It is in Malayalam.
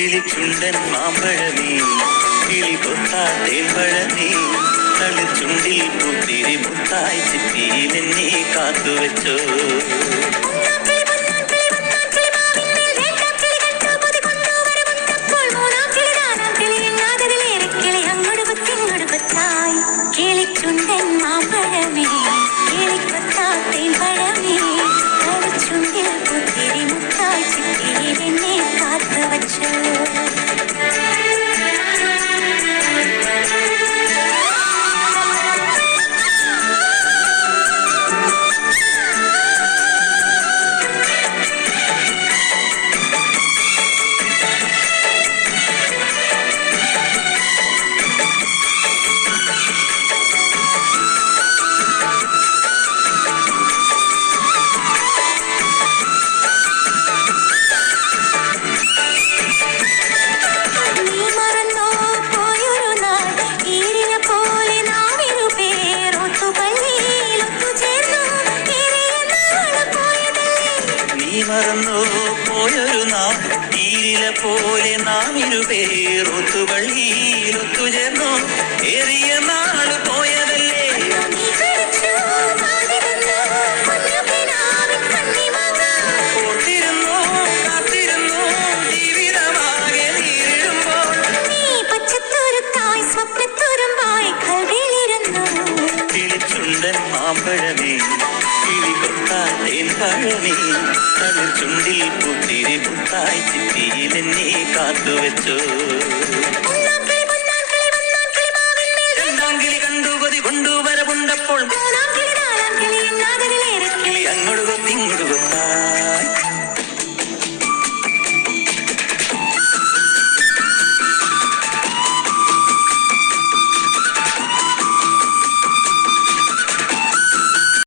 കിളിച്ചുണ്ടൻ മാമ്പഴമേ കിളി കൊത്താത്തേൻ പഴമേ കളിച്ചുണ്ടിൽ പുത്തിരി മുത്തായി ചിപ്പിയിലെന്നെ കാത്തുവെച്ചോ കിളിച്ചുണ്ടൻ മാമ്പഴമേ കിളി കൊത്താത്തേൻ പഴമേ കളിച്ചുണ്ടിൽ പുത്തിരി മുത്തായി ചിപ്പിയിലെന്നെ കാത്തുവെച്ചോ മറന്നോ പോയൊരു നാൾ തീരില പോലെ നാം ഇരുപേർ ഒത്തുപള്ളിയിൽ ഒത്തുചേർന്നോ ഏറിയ നാൾ പോയതല്ലേ ഓർത്തിരുന്നോ കാത്തിരുന്നോ ജീവിതമാകെ നീരിടുമ്പോൾ കിളിച്ചുണ്ടൻ മാമ്പഴമേ കിളി കൊത്താത്തേൻ പഴമേ കളിച്ചുണ്ടിൽ പുത്തിരി മുത്തായി ചിപ്പിയിലെന്നെ കാത്തുവെച്ചോ രണ്ടാം കിളി കണ്ടു കൊതി കൊണ്ടുവരവുണ്ടപ്പോൾ